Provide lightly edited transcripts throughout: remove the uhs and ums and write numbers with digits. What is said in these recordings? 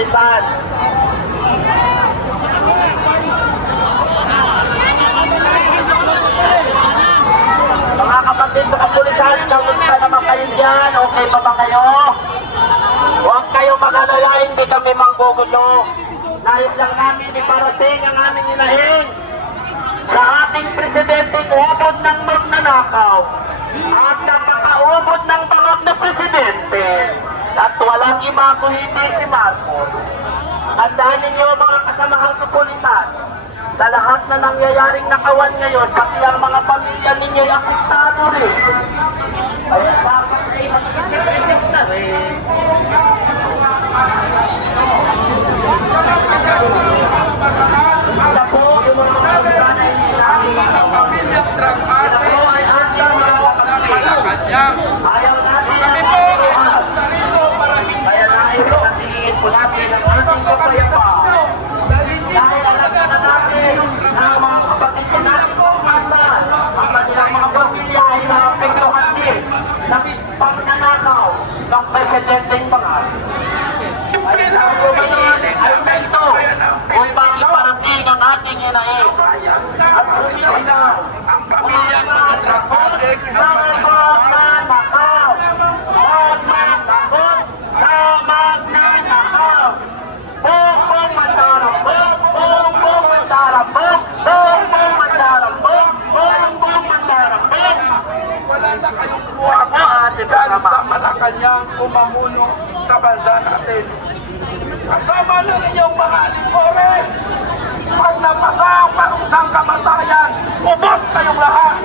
kapulisan. Mga kapatid sa kapulisan, kamusta naman kayo dyan? Okay pa ba kayo? Huwag kayo mag-alala, hindi kami manggugulo. Nais lang namin iparating ang aming hinahing sa ating presidenteng ubod ng magnanakaw at napakaubod ng bangag na presidente at walang iba kung hindi si Marcos. Tandaan ninyo mga kasamahang kapulisan, sa lahat na nangyayaring nakawan ngayon, pati ang mga pamilya ninyo ay apektado rin. Kaya bakit ay mag-isip na rin? Basta po, yung mga kapulisan ay sa pamilyang drug addict, ayaw natin kami po ay narito para kaya nais natin po natin ang ating kapayapaan. Dahil alam na natin na mga kapatid ko natin po kasan ang kanilang mga pamilya ay naapektuhan din ng pagnanakaw ng presidenteng mga. Ay sabi ko ay mento upang iparating ang ating hinaing at sumilaw ang pamilyang mga drug addict sa magnanakaw. Huwag matakot sa magnanakaw. Bongbong Mandarambong, Bongbong Mandarambong, Bongbong Mandarambong, Bongbong Mandarambong. wala na kayong buwak dahil sa Malacanang umamuno sa bansa natin. Kasama ng inyong mga alipores, pag napasa ang parusang kamatayan, ubos kayong lahat.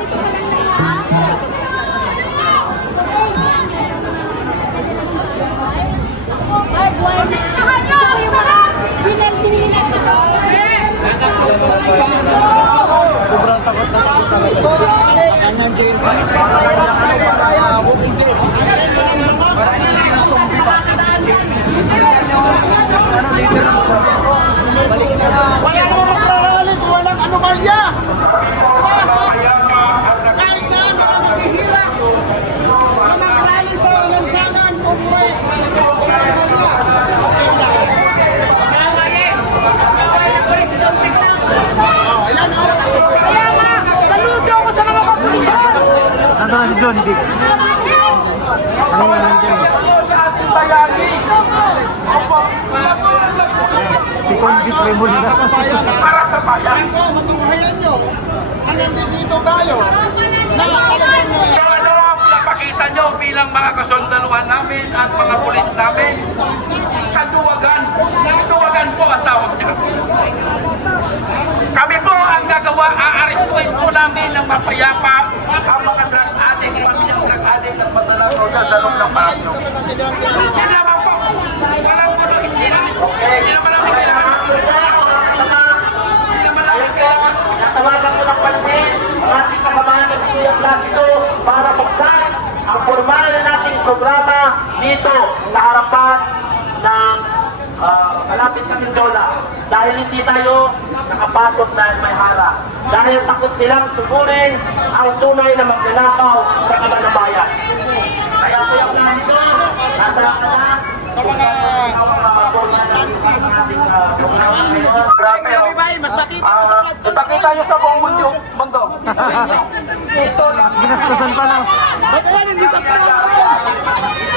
Sobrang takot na takot talaga. Kanyang jail pa. Kanyang walking dead. Parang na zombie pa. Ano leader ng zombie? Balik na. Wala naman magrarally kung walang anomalya. Kahit saan, wala maghihirap. Walang rally sa lansangan, umuwi. Kaya nga, saludo ako sa mga kapulisan. Nandun si John Dick. Ano nga nandiyan? Si Convict Remulla. Para sa bayan. Yan po, matunghayan nyo. Ang nandito tayo. Na talagang Kung ano ang pinapakita nyo bilang mga kasundaluhan namin at mga pulis namin, kaduwagan. Kaduwagan po ang tawag niya. Kami po ang gagawa, aarestuin po namin ng mapayapa ang mga drug addict, pamilyang drug addict at magnanakaw sa dalong ng paso. Yan naman po. Walang mga hindi namin. Hindi naman namin kailangan. Hindi naman namin kailangan. Natawagan ko ng pansin ang ating kababayan na si Kuya Placido para buksan ang formal na nating programa dito sa harapan ng malapit sa Sindola. Dahil hindi tayo nakapasok dahil may hara. Dahil takot silang sugurin ang tunay na magnanakaw sa kababayan. Kaya Kuya Placido, nasa ka na sa mga Grabe, oh. mas matibay pa sa flood control. Ipakita nyo sa buong mundo. Ito lang. Ginastusan pa lang. Ba't yan, hindi pa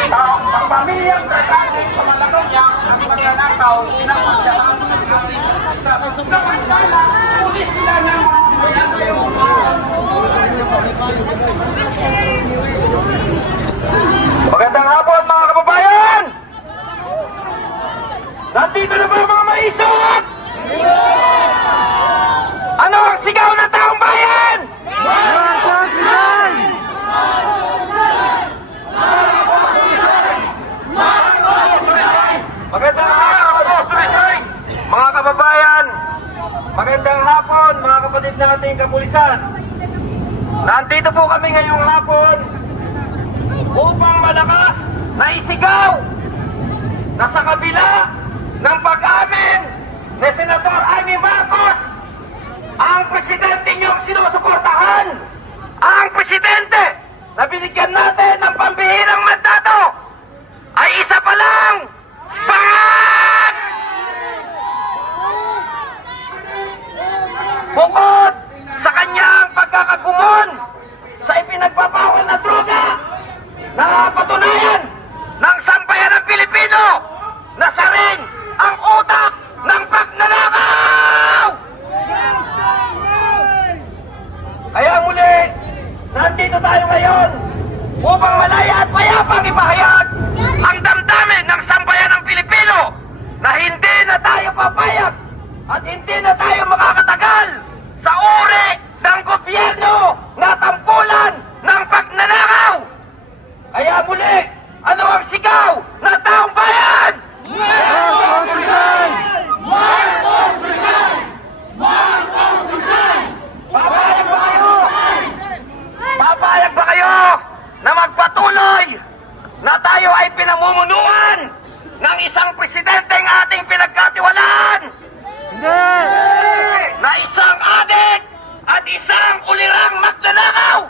Ang pamilyang drug-addict sa Malacanang ang magnanakaw ng magdaang samantala, pulis sila naman. Magandang hapon mga kababayan! Nandito na ba ang mga maisot? Ano ang sigaw ng taong bayan? Magandang hapon, mga kababayan. Magandang hapon, mga kapatid nating kapulisan. Nandito po kami ngayong hapon upang malakas na isigaw na sa kabila ng pag-amin ni Senator Amy Marcos, ang presidente niyong sinusuportahan, ang presidente na binigyan natin ng pambihirang mandato, ay isa pa lang bangag! napatunayan ng sambayan ng Pilipino na siya rin ang utak ng pagnanakaw! Kaya muli, nandito tayo ngayon upang malaya at payapang ipahayag ang damdamin ng sambayan ng Pilipino na hindi na tayo papayag at hindi na tayo makakatagal sa uri ng gobyerno na tampulan ng pagnanakaw. Kaya muli, ano ang sigaw ng taong bayan? Marcos resign! Marcos resign! Marcos resign! Papayag ba kayo? Papayag ba kayo na magpatuloy na tayo ay pinamumunuan ng isang presidenteng ating pinagkatiwalaan? Hindi! Na isang adik at isang ulirang magnanakaw?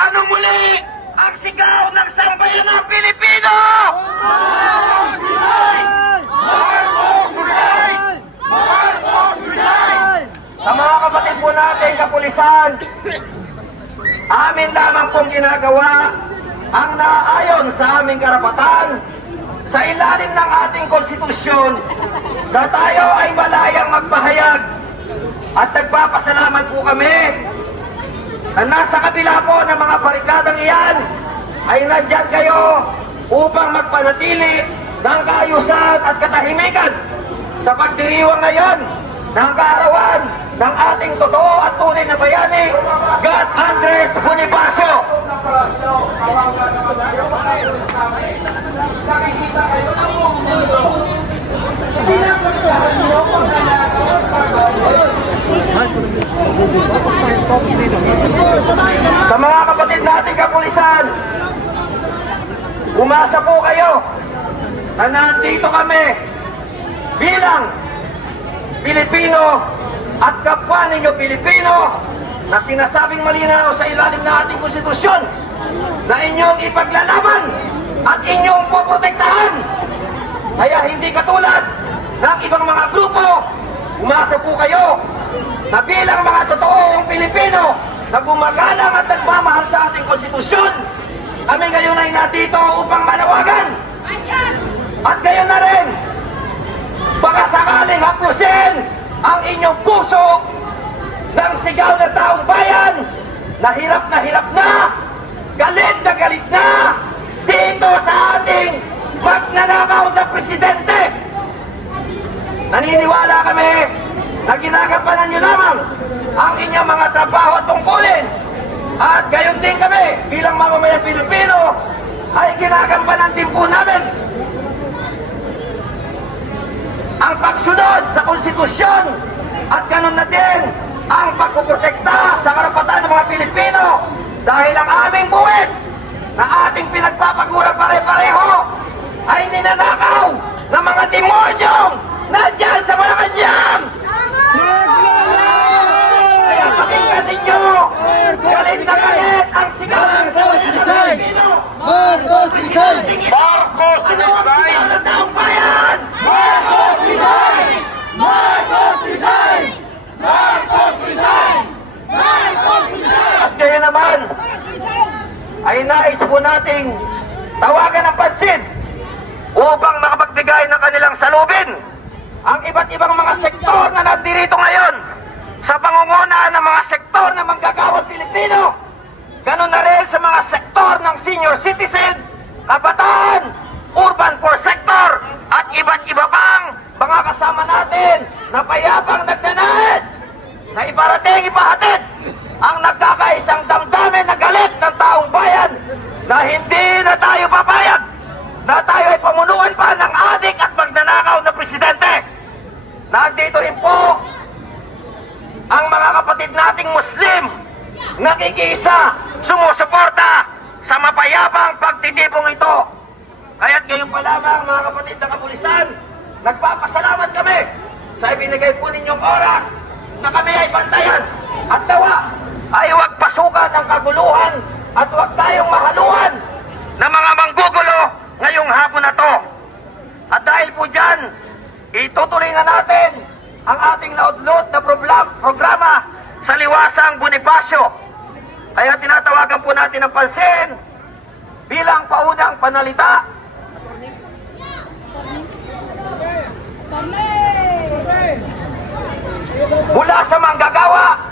Ano muli ang sigaw ng sambayan ng Pilipino? Marcos resign! Marcos resign! Marcos resign! Sa mga kapatid po natin, kapulisan, amin lamang pong ginagawa ang naaayon sa aming karapatan sa ilalim ng ating konstitusyon na tayo ay malayang magpahayag. At nagpapasalamat po kami na nasa kabila po ng mga barikadang iyan ay nandyan kayo upang magpanatili ng kaayusan at katahimikan sa pagdiriwang ngayon ng kaarawan ng ating totoo at tunay na bayani, God Andres Bonifacio. Sa mga kapatid nating kapulisan, umasa po kayo na nandito kami bilang Pilipino at kapwa ninyo Pilipino na sinasabing malinaw sa ilalim ng ating konstitusyon na inyong ipaglalaban at inyong poprotektahan. Kaya hindi katulad ng ibang mga grupo, umasa po kayo na bilang mga totoong Pilipino na gumagalang at nagmamahal sa ating konstitusyon, kami ngayon ay natito upang manawagan. At gayon na rin, baka sakaling haplusin ang inyong puso ng sigaw ng taong bayan na hirap na, galit na dito sa ating magnanakaw na presidente. Naniniwala kami na ginagampanan nyo lamang ang inyong mga trabaho at tungkulin. At gayon din kami bilang mamamayang Pilipino ay ginagampanan din po namin ang pagsunod sa konstitusyon at ganun na din ang pagpuprotekta sa karapatan ng mga Pilipino dahil ang aming buwis na ating pinagpapagura pare-pareho ay ninanakaw ng mga demonyong nandyan sa Malacanang! Kaya pakinggan ninyo, galit na galit ang sigaw ng Pilipino! Marcos resign! Marcos Ano ang sigaw ng taong bayan? Marcos resign! Marcos resign! Marcos resign! Marcos resign! At gayon naman, ay nais po nating tawagan ng pansin upang makapagbigay ng kanilang salubin ang iba't ibang mga sektor na nandirito ngayon sa pangunguna ng mga sektor ng manggagawang Pilipino. Ganon na rin sa mga sektor ng senior citizen, kabataan, urban poor sector, at iba't iba pang mga kasama natin na payapang nagdanais na ipahatid ang nagkakaisang damdamin na galit ng taong bayan na hindi na tayo papayag na tayo ay pamunuan pa ng adik at magnanakaw na presidente. Nandito rin po ang mga kapatid nating Muslim nakikiisa, sumusuporta sa mapayapang pagtitipong ito. Kaya't ngayon pa lamang mga kapatid na kapulisan, nagpapasalamat kami sa ibinigay po ninyong oras na kami ay bantayan at nawa ay huwag pasukan ng kaguluhan at huwag tayong mahaluan ng mga manggugulo ngayong hapon na to. At dahil po dyan, itutuloy na natin ang ating naudlot na programa sa Liwasang Bonifacio. Kaya tinatawagan po natin ang pansin bilang paunang panalita mula sa manggagawa